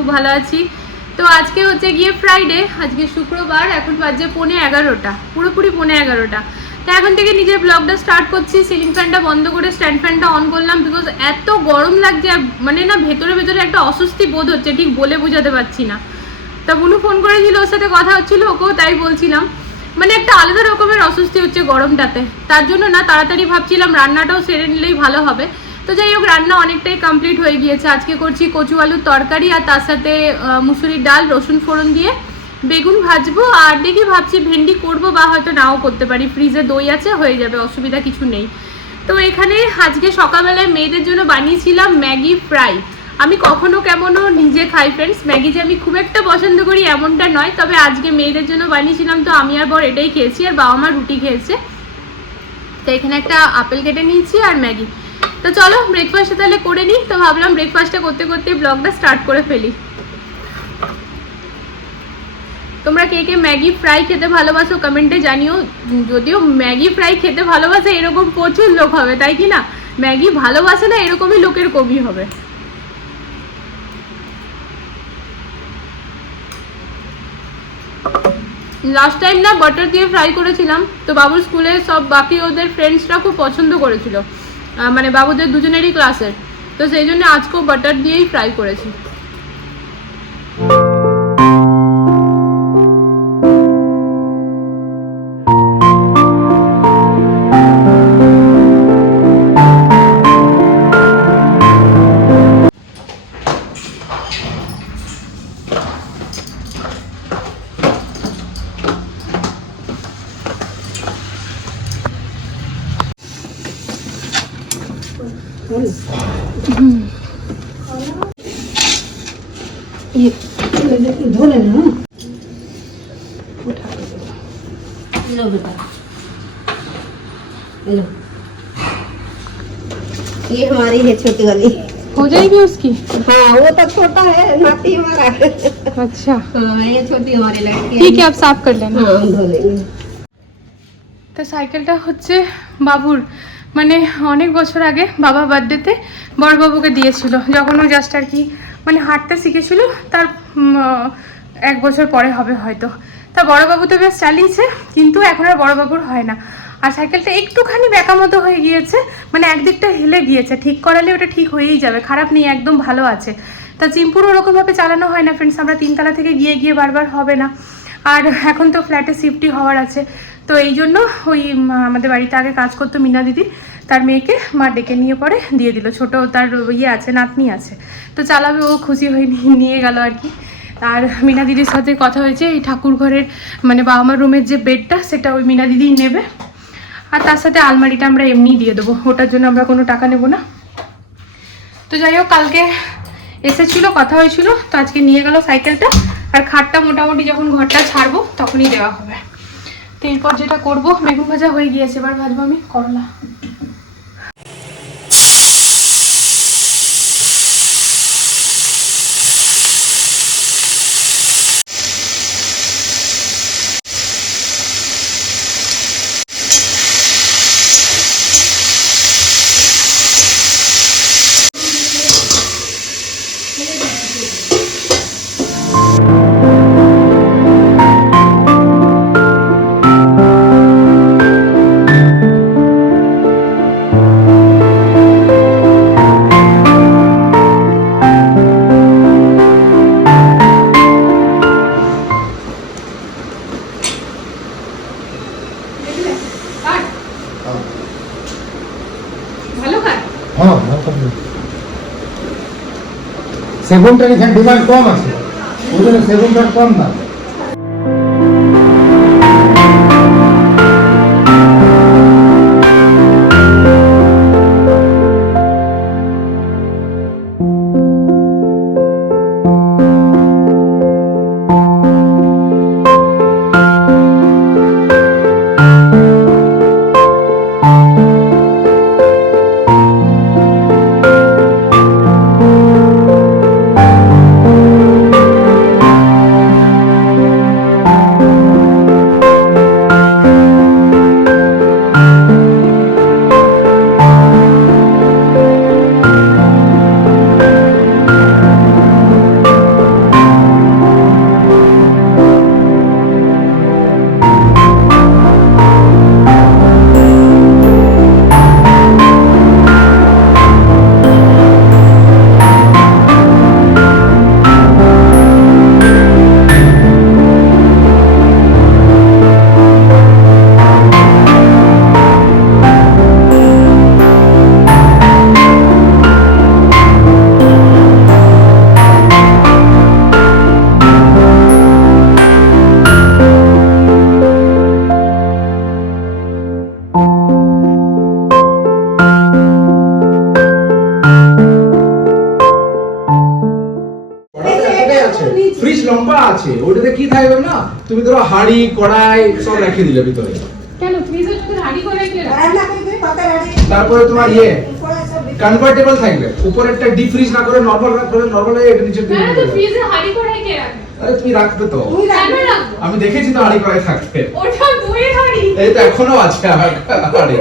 খুব ভালো আছি। তো আজকে হচ্ছে গিয়ে ফ্রাইডে আজকে শুক্রবার, এখন বাজে পৌনে এগারোটা, পুরোপুরি পৌনে এগারোটা। তো এখন থেকে নিজের ব্লগটা স্টার্ট করছি সিলিং ফ্যানটা বন্ধ করে স্ট্যান্ড ফ্যানটা অন করলাম বিকজ এত গরম লাগছে মানে না ভেতরে ভেতরে একটা অস্বস্তি বোধ হচ্ছে, ঠিক বলে বোঝাতে পারছি না। তা বুনু ফোন করেছিল, ওর সাথে কথা হচ্ছিল, ওকেও তাই বলছিলাম। মানে একটা আলাদা রকমের অস্বস্তি হচ্ছে গরমটাতে। তার জন্য না তাড়াতাড়ি ভাবছিলাম রান্নাটাও সেরে নিলেই ভালো হবে। তো যাই হোক, রান্না অনেকটাই কমপ্লিট হয়ে গিয়েছে। আজকে করছি কচু আলুর তরকারি আর তার সাথে মুসুরির ডাল, রসুন ফোড়ন দিয়ে বেগুন ভাজবো। আর দেখি ভাবছি ভেন্ডি করব বা হয়তো নাও করতে পারি। ফ্রিজে দই আছে, হয়ে যাবে, অসুবিধা কিছু নেই। তো এখানে আজকে সকালবেলায় মেয়েদের জন্য বানিয়েছিলাম ম্যাগি ফ্রাই। আমি কখনো কেমনও নিজে খাই ফ্রেন্ডস ম্যাগি যে আমি খুব একটা পছন্দ করি এমনটা নয়, তবে আজকে মেয়েদের জন্য বানিয়েছিলাম তো আমি আর বর এটাই খেয়েছি আর বাবা মা রুটি খেয়েছে। তো এখানে একটা আপেল কেটে নিয়েছি আর ম্যাগি। তো চলো ব্রেকফাস্টটা তাহলে করে নিই। তো ভাবলাম ব্রেকফাস্টটা করতে করতে ব্লগটা স্টার্ট করে ফেলি। তোমরা কে কে ম্যাগি ফ্রাই খেতে ভালোবাসো কমেন্টে জানিও। যদিও ম্যাগি ফ্রাই খেতে ভালোবাসে, এরকম প্রচুর লোক হবে, তাই কি না? ম্যাগি ভালোবাসে না, এরকমই লোকের কবি হবে। লাস্ট টাইম না বাটার দিয়ে ফ্রাই করেছিলাম, তো বাবুর স্কুলে সব বাকি ওদের ফ্রেন্ডসরা খুব পছন্দ করেছিল। মানে বাবুদের দুজনেরই ক্লাসের তো সেই জন্য আজকেও বাটার দিয়েই ফ্রাই করেছি। धोले ना लो बेटा लो ये हमारी है छोटी वाली हो जाएगी उसकी हाँ वो तो छोटा है नाती हमारा अच्छा हाँ ये छोटी हमारी लड़की ठीक है आप साफ कर लेना हाँ हम धो लेंगे তো সাইকেলটা হচ্ছে বাবুর মানে অনেক বছর আগে বাবা বার্থডেতে বড়বাবুকে দিয়েছিল। যখন ও জাস্ট আর কি মানে হাঁটতে শিখেছিল, তার এক বছর পরে হবে হয়তো। তা বড়বাবু তো বেশ চালিয়েছে, কিন্তু এখন আর বড়বাবুর হয় না। আর সাইকেলটা একটুখানি বেঁকা মতো হয়ে গিয়েছে মানে একদিকটা হেলে গিয়েছে। ঠিক করালে ওটা ঠিক হয়েই যাবে, খারাপ নেই, একদম ভালো আছে। তা চিম্পুর ওরকমভাবে চালানো হয় না ফ্রেন্ডস আমরা তিনতলা থেকে গিয়ে গিয়ে বারবার হবে না। আর এখন তো ফ্ল্যাটে শিফটই হওয়ার আছে। তো এই জন্য ওই আমাদের বাড়িতে আগে কাজ করতো মিনা দিদি। তার মেয়েকে মা ডেকে নিয়ে পরে দিয়ে দিল। ছোট তার ইয়ে আছে, নাতনি আছে। তো চালাবে, ও খুশি হয়ে নিয়ে- গেল আর কি। আর মিনা দিদির সাথে কথা হয়েছে, এই ঠাকুর ঘরের মানে বাবা মার রুমের যে বেডটা, সেটা ওই মিনা দিদিই নেবে। আর তার সাথে আলমারিটা আমরা এমনিই দিয়ে দেবো। ওটার জন্য আমরা কোনো টাকা নেব না। তো যাই হোক, কালকে এসেছিল, কথা হয়েছিল। তো আজকে নিয়ে গেল সাইকেলটা। আর খাটটা মোটামুটি যখন ঘরটা ছাড়বো, তখনই দেওয়া হবে। তো এরপর যেটা করব বেগুন ভাজা হয়ে গিয়েছে এবার ভাজবো আমি করলা। সেগুনটার এখানে ডিমান্ড কম আছে। ওই জন্য কম দাম। আছে ওটাতে কি থাকবে না? তুমি ধরো হাড়ি কড়াই সব রেখে দিলে ভিতরে। তারপরে তোমার ইয়ে কনভার্টেবল থাকবে। উপরে একটা ডিপ ফ্রিজ না করে নরমাল করে নরমাল এটা নিচে দিয়ে না তো ফ্রিজে হাড়ি কড়াই কে রাখে। আরে তুমি রাখবে তো। আমি দেখেছি তো হাড়ি কড়াই থাকতে। ওটা দুই হাড়ি। এই তো এখনও আছে আমার হাড়ি।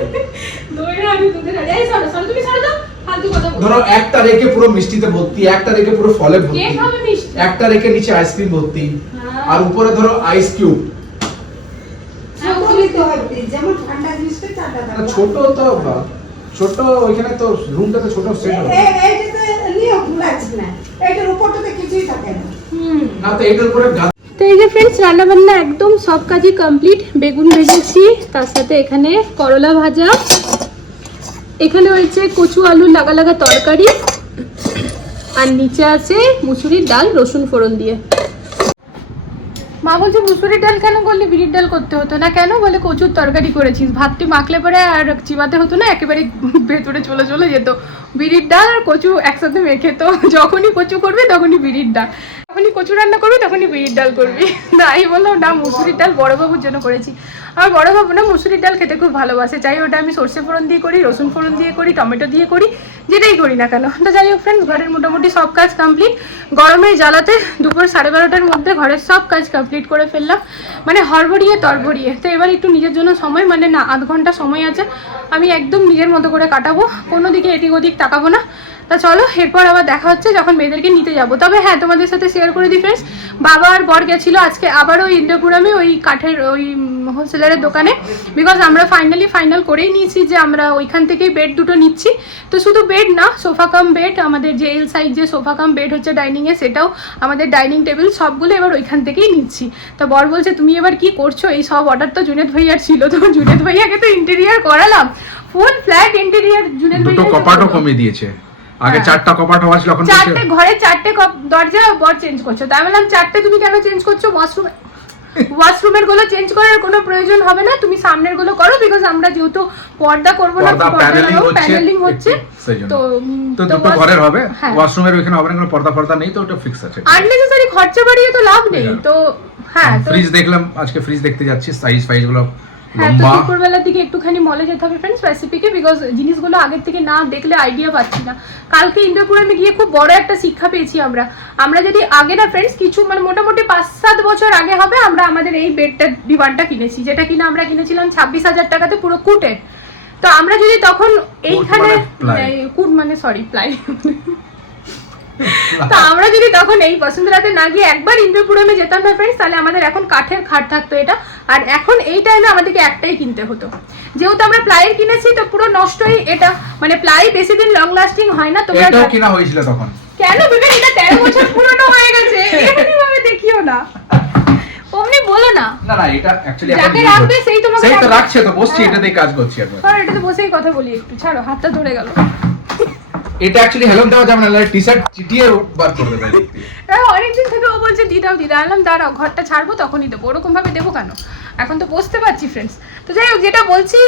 দুই হাড়ি দুধের হাড়ি। এই সরো সরো তুমি সরো তো। ফালতু কথা ধরো একটা রেখে পুরো মিষ্টিতে ভর্তি একটা রেখে পুরো ফলে ভর্তি। কে খাবে একটা রেখে নিচে আইসক্রিম ভর্তি আর উপরে ধরো আইস কিউব ছোট তো ছোট ওইখানে তো রুমটা তো ছোট সেট এই যে রান্নাবান্না একদম সব কাজই কমপ্লিট বেগুন ভেজেছি তার সাথে এখানে করলা ভাজা এখানে হয়েছে কচু আলু লাগা লাগা তরকারি আর নিচে আছে মুসুরির ডাল, রসুন ফোড়ন দিয়ে। মা বলছে, মুসুরির ডাল কেন করলি? বিড়ির ডাল করতে হতো না কেন? বলে, কচুর তরকারি করেছিস। ভাতটি মাখলে পরে আর চিবাতে হতো না, একেবারে ভেতরে চলে চলে যেত। বিড়ির ডাল আর কচু একসাথে মেখে তো, যখনই কচু করবে, তখনই বিড়ির ডাল। যখনই কচু রান্না করবি, তখনই বিড়ির ডাল করবি। না আমি বললাম, না, মুসুরির ডাল বড়বাবুর জন্য করেছি। আমার বড়বাবু না, মুসুরির ডাল খেতে খুব ভালোবাসে। চাই ওটা আমি সর্ষে ফোড়ন দিয়ে করি, রসুন ফোড়ন দিয়ে করি, টমেটো দিয়ে করি। যেটাই করি না কেন। তো যাই হোক ফ্রেন্ডস ঘরের মোটামুটি সব কাজ কমপ্লিট গরমের জ্বালাতে দুপুর সাড়ে বারোটার মধ্যে ঘরের সব কাজ কমপ্লিট করে ফেললাম। মানে হড়বড়িয়ে, তরবড়িয়ে। তো এবার একটু নিজের জন্য সময় মানে না, আধ ঘণ্টা সময় আছে। আমি একদম নিজের মতো করে কাটাবো। কোনো দিকে এদিক ওদিক তাকাবো না। তা চলো, এরপর আবার দেখা হচ্ছে যখন মেয়েদেরকে নিতে যাব। তবে হ্যাঁ তোমাদের সাথে শেয়ার করে দিই ফ্রেন্ডস বাবা আর বর গেছিল আজকে আবারও ইন্দ্রপুরমে ওই কাঠের, ওই হোলসেলারের দোকানে। বিকজ আমরা ফাইনালি ফাইনাল করেই নিয়েছি যে আমরা ওইখান থেকেই বেড দুটো নিচ্ছি। তো শুধু বেড না সোফা কাম বেড আমাদের যে এল সাইজ যে সোফা কাম বেড হচ্ছে ডাইনিংয়ে সেটাও আমাদের ডাইনিং টেবিল সবগুলো এবার ওইখান থেকেই নিচ্ছি। তো বর বলছে তুমি এবার কি করছ? এই সব অর্ডার তো জুনেদ ভাইয়ার ছিল তো জুনেদ ভাইয়াকে তো ইন্টেরিয়ার করালাম। ফুল ফ্ল্যাট ইন্টেরিয়ার জুনেদ ভাইয়া কপাটও কমিয়ে দিয়েছে। আগে হ্যাঁ। চারটা কপাট হওয়া ছিল এখন চারটে ঘরে চারটে দরজা বর চেঞ্জ করছ। তাই বললাম চারটে তুমি কেন চেঞ্জ করছ? ওয়াশরুম ওয়াশরুমেরগুলো চেঞ্জ করার কোনো প্রয়োজন হবে না। তুমি সামনেরগুলো করো বিকজ আমরা যেহেতু পর্দা করব না প্যানেলিং হচ্ছে। তো তো দুটো ঘরের হবে। ওয়াশরুমের ওখানে হবে না কোনো পর্দা পর্দা নেই তো ওটা ফিক্স আছে। আননেসেসারি খরচা বাড়িয়ে তো লাভ নেই। তো হ্যাঁ ফ্রিজ দেখলাম আজকে ফ্রিজ দেখতে যাচ্ছি সাইজ ফাইজগুলো হ্যাঁ তো দুপুরবেলার দিকে একটুখানি মলে যেতে হবে ফ্রেন্ডস স্পেসিফিকে বিকজ জিনিসগুলো আগের থেকে না দেখলে আইডিয়া পাচ্ছি না। কালকে ইন্দ্রপুরমে গিয়ে খুব বড় একটা শিক্ষা পেয়েছি আমরা। আমরা যদি আগে না ফ্রেন্ডস কিছু মানে মোটামুটি পাঁচ সাত বছর আগে হবে আমরা আমাদের এই বেডটা ডিমান্ডটা কিনেছি যেটা কিনা আমরা কিনেছিলাম ছাব্বিশ হাজার টাকাতে পুরো কুটের। তো আমরা যদি তখন এইখানে মানে কুট মানে সরি প্লাই। তো আমরা যদি তখন এই বসুন্ধরাতে না গিয়ে একবার ইন্দ্রপুরমে যেতাম না ফ্রেন্ডস তাহলে আমাদের এখন কাঠের খাট থাকতো এটা। আর এখন এই টাইমে আমাদেরকে একটাই কিনতে হতো। যেহেতু আমরা প্লাইয়ের কিনেছি তো পুরো নষ্টই এটা। মানে প্লাই বেশি দিন লং লাস্টিং হয় না তোমরা এটাও কিনা হয়েছিল তখন। কেন বিবেক? এটা তেরো বছর পুরনো হয়ে গেছে। এমনি ভাবে দেখিও না। অমনি বলো না। না না এটা অ্যাকচুয়ালি যাকে রাখবে সেই তোমাকে সেই তো রাখছে তো বসছি হ্যাঁ। এটাতেই কাজ করছি একবার আর এটাতে বসেই কথা বলি একটু। ছাড়ো হাতটা ধরে গেল। এটা অ্যাকচুয়ালি হেলন দেওয়া যাবে না টি শার্ট চিটিয়ে বার করে দেবে হ্যাঁ, অনেকদিন থেকে ও বলছে দিদাও দিদা আনলাম দাঁড়াও ঘরটা ছাড়বো তখনই দেবো। ওরকম ভাবে দেবো কেন? এখন তো বুঝতে পারছি ফ্রেন্ডস তো যাই হোক যেটা বলছি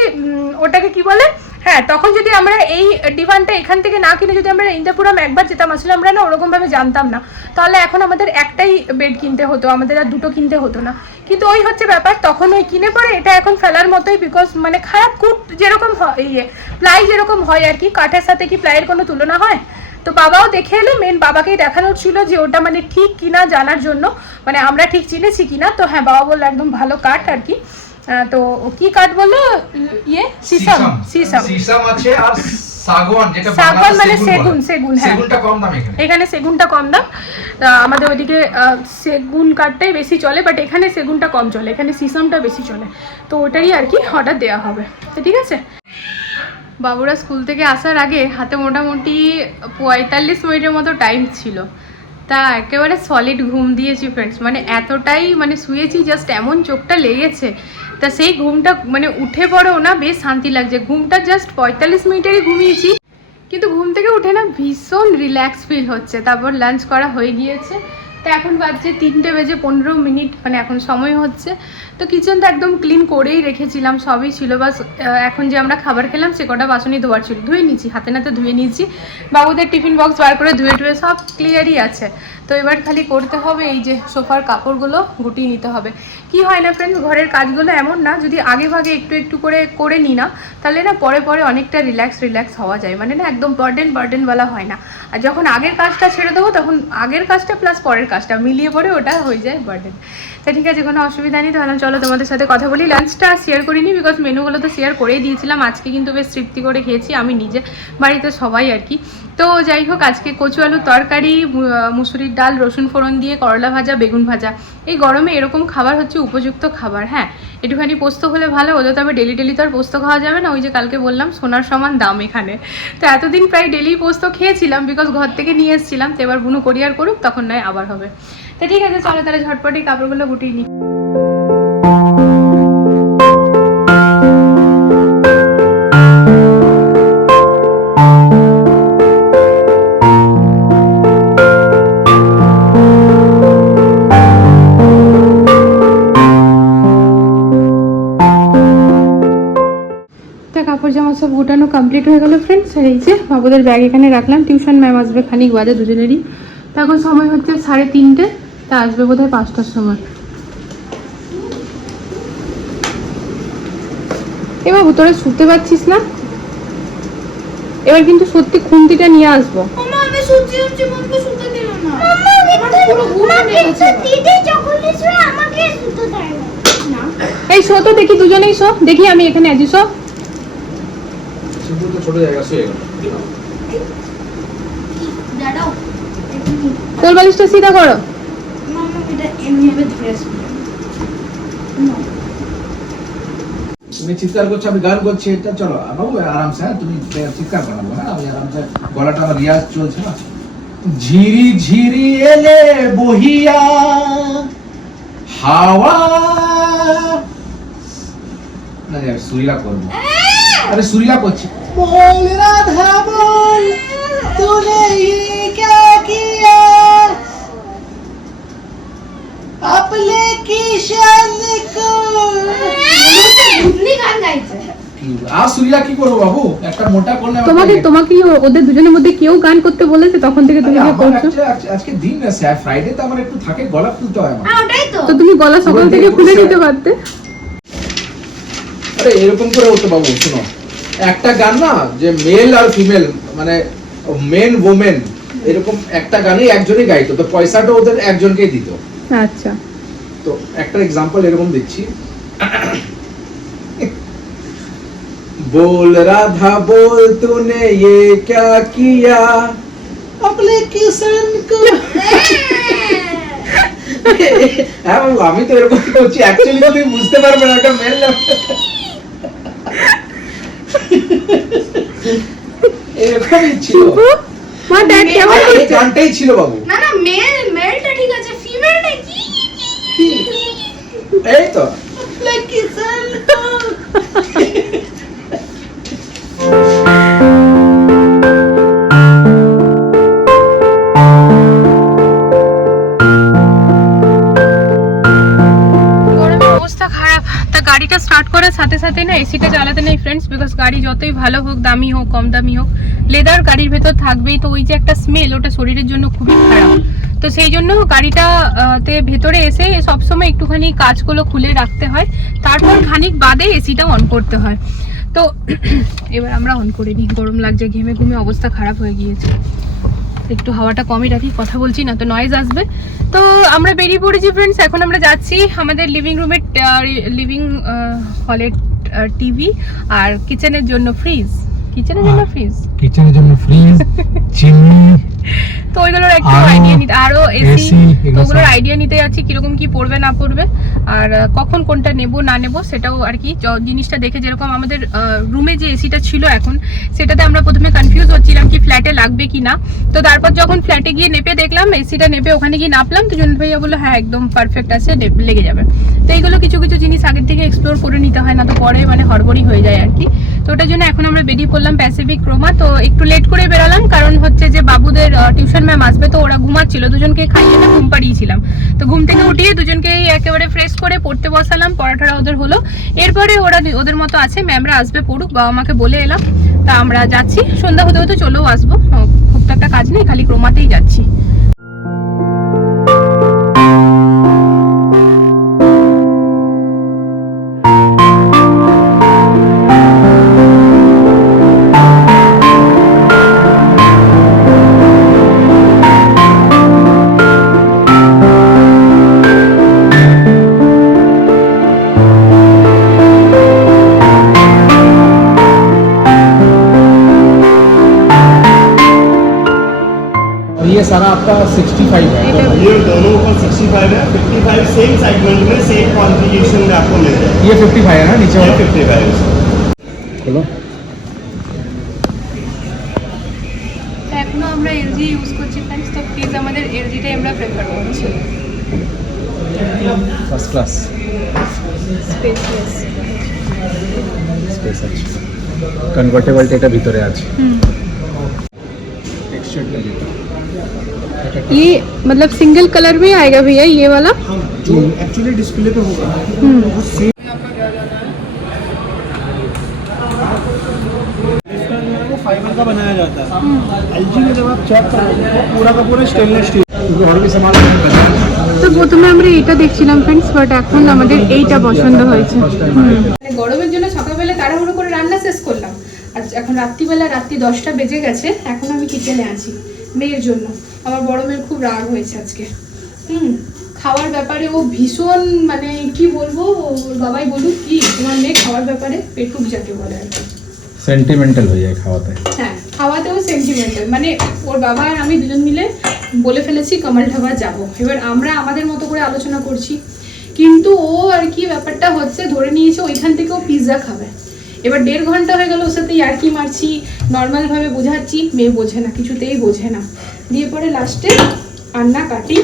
ওটাকে কি বলে? হ্যাঁ তখন যদি আমরা এই ডিমান্ডটা এখান থেকে না কিনে যদি আমরা ইন্দ্রপুরম একবার যেতাম আসলে আমরা না ওরকম ভাবে জানতাম না। তাহলে এখন আমাদের একটাই বেড কিনতে হতো আমাদের আর দুটো কিনতে হতো না। কিন্তু ওই হচ্ছে ব্যাপার তখন ওই কিনে পরে এটা এখন ফেলার মতোই বিকজ মানে খারাপ কুট যেরকম হয় ইয়ে প্লাই যেরকম হয় আর কি কাঠের সাথে কি প্লাইয়ের কোনো তুলনা হয়? তো বাবাও দেখে এলো মেন বাবাকেই দেখানোর ছিল যে ওটা মানে ঠিক কিনা জানার জন্য মানে আমরা ঠিক চিনেছি কিনা তো হ্যাঁ বাবা বলল একদম ভালো কাঠ আর কি। তো কি কাঠ বলল? ইয়ে সিসাম। সিসাম। সিসাম আছে আর সাগওয়ান যেটা সাগওয়ান মানে সেগুন, সেগুন, হ্যাঁ। সেগুনটা কম দাম এখানে। এখানে সেগুনটা কম দাম। আমাদের ওইদিকে সেগুন কাঠটাই বেশি চলে বাট এখানে সেগুনটা কম চলে। এখানে সিসামটা বেশি চলে। তো ওটারই আর কি অর্ডার দেওয়া হবে। তো ঠিক আছে? বাবুরা স্কুল থেকে আসার আগে হাতে মোটামুটি পঁয়তাল্লিশ মিনিটের মতো টাইম ছিল। তা একেবারে সলিড ঘুম দিয়েছি ফ্রেন্ডস মানে এতটাই মানে শুয়েছি জাস্ট এমন চোখটা লেগেছে তা সেই ঘুমটা মানে উঠে পড়েও না বেশ শান্তি লাগছে। ঘুমটা জাস্ট পঁয়তাল্লিশ মিনিটেরই ঘুমিয়েছি, কিন্তু ঘুম থেকে উঠে না ভীষণ রিল্যাক্স ফিল হচ্ছে। তারপর লাঞ্চ করা হয়ে গিয়েছে। তা এখন বাজছে তিনটে বেজে পনেরো মিনিট মানে এখন সময় হচ্ছে। তো কিচেনটা একদম ক্লিন করেই রেখেছিলাম, সবই ছিল। বাস এখন যে আমরা খাবার খেলাম, সে কটা বাসনই ধোয়ার ছিল। ধুয়ে নিয়েছি, হাতে নাতে ধুয়ে নিয়েছি। বাবুদের টিফিন বক্স বার করে ধুয়ে টুয়ে সব ক্লিয়ারই আছে। তো এবার খালি করতে হবে এই যে সোফার কাপড়গুলো গুটিয়ে নিতে হবে। কি হয় না ফ্রেন্ডস ঘরের কাজগুলো এমন না, যদি আগে ভাগে একটু একটু করে করে নিই না, তাহলে না পরে পরে অনেকটা রিল্যাক্স রিল্যাক্স হওয়া যায়। মানে না একদম বার্ডেন বার্ডেনওয়ালা হয় না। আর যখন আগের কাজটা ছেড়ে দেবো, তখন আগের কাজটা প্লাস পরের কাজটা, মিলিয়ে পরে ওটা হয়ে যায় বার্ডেন তা ঠিক আছে, কোনো অসুবিধা নেই। তাহলে চলো তোমাদের সাথে কথা বলি। লাঞ্চটা শেয়ার করিনি বিকজ মেনুগুলো তো শেয়ার করেই দিয়েছিলাম। আজকে কিন্তু বেশ তৃপ্তি করে খেয়েছি। আমি নিজে, বাড়িতে সবাই আর কি। তো যাই হোক, আজকে কচু আলুর তরকারি মুসুরির ডাল, রসুন ফোড়ন দিয়ে, করলা ভাজা, বেগুন ভাজা। এই গরমে এরকম খাবার হচ্ছে উপযুক্ত খাবার হ্যাঁ? একটুখানি পোস্ত হলে ভালো হতো তবে ডেলি ডেলি তো আর পোস্ত খাওয়া যাবে না। ওই যে কালকে বললাম, সোনার সমান দাম এখানে। তো এতদিন প্রায় ডেলি পোস্ত খেয়েছিলাম বিকজ ঘর থেকে নিয়ে এসেছিলাম। তো এবার বুনো কোরিয়ার করুক, তখন নয়, আবার হবে। তো ঠিক আছে, চলো তাহলে ঝটপটি কাপড়গুলো গুটিয়ে নিই কাপড় জামা সব গোটানো কমপ্লিট হয়ে গেল ফ্রেন্ডস এই যে বাবুদের ব্যাগ এখানে রাখলাম। টিউশন ম্যাম আসবে খানিক বাজে দুজনেরই। তা এখন সময় হচ্ছে সাড়ে তিনটে তা আসবে বোধ হয় পাঁচটার সময়। এবার তোরা শুতে পারছিস না? এবার কিন্তু সত্যি খুন্তিটা নিয়ে আসব। এই শো তো দেখি দুজনেই শো। দেখি আমি এখানে আছি শো। শুধু তো ছোট জায়গা শুয়ে গেল কোল বালিশটা সিধা করো। মামা এটা এমনিভাবে ধরে আসবে। তুমি চিৎকার করছ আমি গান করছি এটা চলো বাবু আরামসে হ্যাঁ তুমি চিৎকার বানাবো হ্যাঁ আমি আরামসে গলাটা আমার রিয়াজ চলছে না ঝিরি ঝিরি এলে বহিয়া হাওয়া। না সুরিলা করব। আরে সুরিলা করছি। बोल राधा बोल तूने ही क्या किया आपले किशन को আসুইলা কি করব বাবু? একটা মোটা করলে তোমাকে তোমাকে ওদের দুজনের মধ্যে কেউ গান করতে বলেছে? তখন থেকে তুমি আজকে দিন স্যার। ফ্রাইডে তো আমার একটু থাকে গলা ফুলতে হয় আমার। হ্যাঁ, ওটাই তো। তো তুমি গলা সকাল থেকে খুলে দিতে পারতে? আরে এরকম করে হতো বাবু শোনো। একটা গান না যে মেল আর ফিমেল মানে মেন ওমেন এরকম একটা গানেই একজনই গাইতো তো পয়সাটা ওদের একজনকেই দিত আচ্ছা তো একটা এক্সাম্পল এরকম দিচ্ছি बोल राधा बोल तूने ये क्या किया अपने किसान को হ্যাঁ বাবু, আমি তো এরকম করছি অ্যাকচুয়ালি তুমি বুঝতে পারবে না এটা মেল এরকমই ছিল। মা ড্যাড কেমন এই গানটাই ছিল বাবু। না না মেল মেলটা ঠিক আছে ফিমেলটা কি? এই তো। লাকি সান্তা স্টার্ট করার সাথে সাথে না এসিটা চালাতে নেই ফ্রেন্ডস বিকজ গাড়ি যতই ভালো হোক, দামি হোক, কম দামি হোক লেদার গাড়ির ভেতর থাকবেই তো ওই যে একটা স্মেল ওটা শরীরের জন্য খুবই খারাপ। তো সেই জন্য গাড়িটা তে ভেতরে এসে সবসময় একটুখানি কাজগুলো খুলে রাখতে হয়। তারপর খানিক বাদে এসিটা অন করতে হয়। তো এবার আমরা অন করে নিই। গরম লাগছে, ঘেমে ঘুমে অবস্থা খারাপ হয়ে গিয়েছে। একটু হাওয়াটা কমই রাখি কথা বলছি না তো নয়েজ আসবে। তো আমরা বেরিয়ে পড়েছি ফ্রেন্ডস এখন আমরা যাচ্ছি আমাদের লিভিং রুমের লিভিং হলের টিভি আর কিচেনের জন্য ফ্রিজ কিচেনের জন্য ফ্রিজ কিচেনের জন্য ফ্রিজ চিমনি। তো ওইগুলোর একটু আইডিয়া নিতে আরও এসি ওগুলোর আইডিয়া নিতে যাচ্ছি কীরকম কি পড়বে না পড়বে। আর কখন কোনটা নেব না নেব সেটাও আর কি। জিনিসটা দেখে যেরকম আমাদের রুমে যে এসিটা ছিল এখন সেটাতে আমরা প্রথমে কনফিউজ হচ্ছিলাম কি ফ্ল্যাটে লাগবে কি না। তো তারপর যখন ফ্ল্যাটে গিয়ে নেপে দেখলাম এসিটা নেপে ওখানে গিয়ে নাপলাম তো জন্য ভাইয়া বলল হ্যাঁ একদম পারফেক্ট আছে লেগে যাবে। তো এইগুলো কিছু কিছু জিনিস আগের থেকে এক্সপ্লোর করে নিতে হয় না তো পরে মানে হড়বড়ি হয়ে যায় আর কি। তো ওটার জন্য এখন আমরা বেরিয়ে পড়লাম প্যাসিফিক ক্রোমা তো একটু লেট করে বেরোলাম কারণ হচ্ছে যে বাবুদের টিউশন ম্যাম আসবে তো ওরা ঘুমাচ্ছিল দুজনকে খাইয়ে না ঘুম পাড়িয়েছিলাম। তো ঘুম থেকে উঠিয়ে দুজনকে একেবারে ফ্রেশ করে পড়তে বসালাম পড়াটা ওদের হলো। এরপরে ওরা ওদের মতো আছে ম্যামরা আসবে পড়ুক, বাবা মাকে বলে এলাম। তা আমরা যাচ্ছি, সন্ধ্যা হতে হতে চলেও আসব। খুব তো একটা কাজ নেই, খালি ক্রোমাতেই যাচ্ছি। ये सारा आपका 65 है এটা ये दोनों का 65 है 55 सेम सेगमेंट में सेम कॉन्फ़िगरेशन में आपको मिल जाएगा ये 55 है ना नीचे ये वाला 55 है खोलो তো এখনো আমরা এলজি ইউজ করছি ফ্রেন্ডস তো প্লিজ আমাদের এলজিটাই আমরা প্রেফার করছি फर्स्ट क्लास স্পেসিয়াস স্পেস আছে কনভার্টেবলটা এটা ভিতরে আছে হুম টেক্সচারটা যেটা ये मतलब सिंगल कलर में आएगा भैया ये वाला हाँ जो एक्चुअली डिस्प्ले पे होगा वो सेम वो फाइबर का बनाया जाता है एलजी में जब आप चेक करोगे तो पूरा का पूरा स्टेनलेस स्टील क्योंकि और भी सामान है बजाज তো প্রথমে আমরা এইটা দেখছিলাম ফ্রেন্ডস বাট এখন আমাদের এইটা পছন্দ হয়েছে মানে গরমের জন্য সকালবেলা তাড়াহুড়ো করে রান্না শেষ করলাম আর এখন রাত্রিবেলা রাত্রি দশটা বেজে গেছে এখন আমি কিচেনে আছি মেয়ের জন্য। আমার বড় মেয়ের খুব রাগ হয়েছে আজকে। হুম খাওয়ার ব্যাপারে ও ভীষণ মানে কি বলব ওর বাবাই বলুক কি তোমার মেয়ে খাওয়ার ব্যাপারে পেটুক যাকে বলে আর কি। সেন্টিমেন্টাল হয়ে যায় খাওয়াতে। হ্যাঁ খাওয়াতেও সেন্টিমেন্টাল মানে ওর বাবা আর আমি দুজন মিলে বলে ফেলেছি কামাল ধাবা যাব। এবার আমরা আমাদের মতো করে আলোচনা করছি। কিন্তু ও আর কি ব্যাপারটা হচ্ছে ধরে নিয়েছে ওইখান থেকেও পিৎজা খাবে। এবার দেড় ঘণ্টা হয়ে গেল ওর সাথে ইয়ার্কি মারছি নর্মালভাবে বোঝাচ্ছি, মেয়ে বোঝে না, কিছুতেই বোঝে না। দিয়ে পরে লাস্টে আন্না কাটি,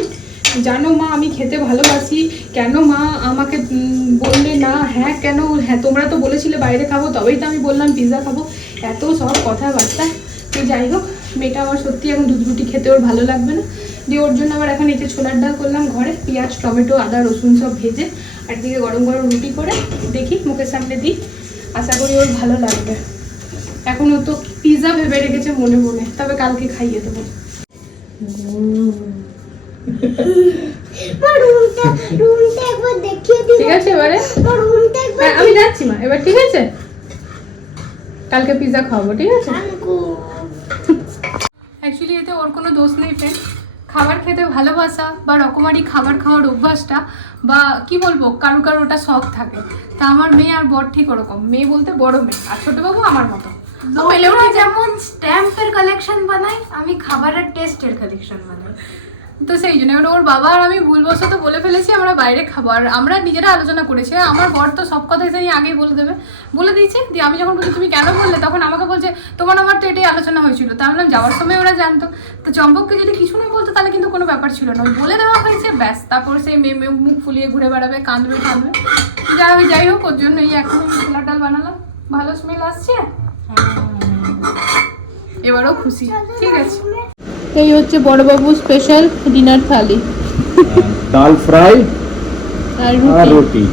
জানো মা, আমি খেতে ভালোবাসি, কেন মা আমাকে বললে না হ্যাঁ কেন হ্যাঁ তোমরা তো বলেছিলে বাইরে খাব, তবেই তো আমি বললাম পিৎজা খাব। এত সব কথাবার্তা। তো যাই হোক, মেয়েটা আমার সত্যি এখন দুধ রুটি খেতে ওর ভালো লাগবে না। দিয়ে ওর জন্য আবার এখন এই যে ছোলার ডাল করলাম ঘরে, পেঁয়াজ, টমেটো, আদা, রসুন সব ভেজে, আর দিকে গরম গরম রুটি করে দেখি, মুখের সামনে দিই। আশা করি ওর ভালো লাগবে। এখন ও তো পিৎজা ভেবে রেখেছে মনে মনে তবে কালকে খাইয়ে দেবো। ঠিক আছে এবারে? হ্যাঁ আমি যাচ্ছি মা এবার ঠিক আছে? কালকে পিৎজা খাওয়াবো ঠিক আছে? অ্যাকচুয়ালি এতে ওর কোনো দোষ নেই ফ্রেন্ড খাবার খেতে ভালোবাসা বা রকমারি খাবার খাওয়ার অভ্যাসটা বা কি বলব কারও কারও ওটা শখ থাকে। তা আমার মেয়ে আর বর ঠিক ওরকম। মেয়ে বলতে বড় মেয়ে আর ছোটবাবু আমার মতো। যেমন স্ট্যাম্পের কালেকশন বানাই আমি খাবারের টেস্টের কালেকশন বানাই। তো সেই জন্য এবার ওর বাবা আর আমি ভুলবশত বলে ফেলেছি আমরা বাইরে খাব। আর আমরা নিজেরা আলোচনা করেছি আমার বর তো সব কথাই জানি আগেই বলে দেবে। বলে দিয়েছি দিয়ে আমি যখন বলছি তুমি কেন বললে? তখন আমাকে বলছে তোমার আমার তো এটাই আলোচনা হয়েছিল। তা আমি বললাম যাওয়ার সময় ওরা জানতো। তো চম্পককে যদি কিছু না বলতো তাহলে কিন্তু কোনো ব্যাপার ছিল না। বলে দেওয়া হয়েছে ব্যাস তারপর সেই মেয়ে মেয়ে মুখ ফুলিয়ে ঘুরে বেড়াবে কাঁদবে কাঁদবে যা আমি যাই হোক ওর জন্য এই এখন আমি ছোলার ডাল বানালাম। ভালো স্মেল আসছে? এবারও খুশি ঠিক আছে। এই হচ্ছে বড়বাবু স্পেশাল ডিনার থালি। ডাল ফ্রাই আর রুটি।